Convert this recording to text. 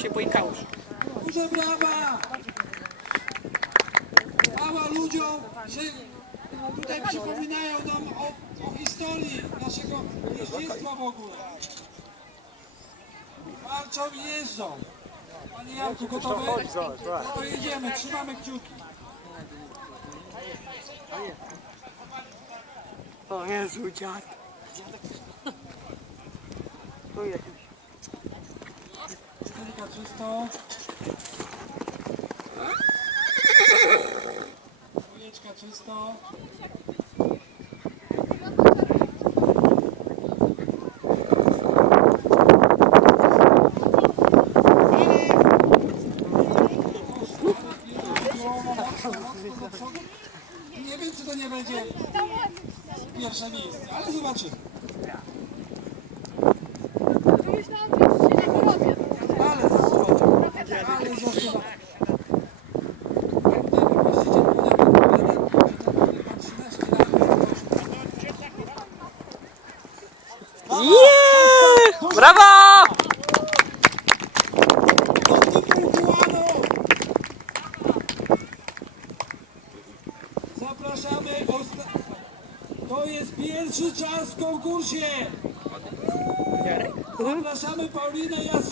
się boi kałuż. Duże brawa! Brawa ludziom, że tutaj przypominają nam o, o historii naszego jeździectwa w ogóle. Walczą i jeżdżą. Panie Janku, gotowy? No to jedziemy, trzymamy kciuki. O Jezu, dziad. Tu jest. Stylika czysto. Dwójeczka czysto. Nie wiem, czy to nie będzie pierwsze miejsce, ale zobaczymy. Myślałam, że już się nie porobię. Ale zasuwa. Ale zasuwa. Yeah! Brawo! Zapraszamy. To jest pierwszy czas w konkursie. Zapraszamy Paulinę Jastrzębską.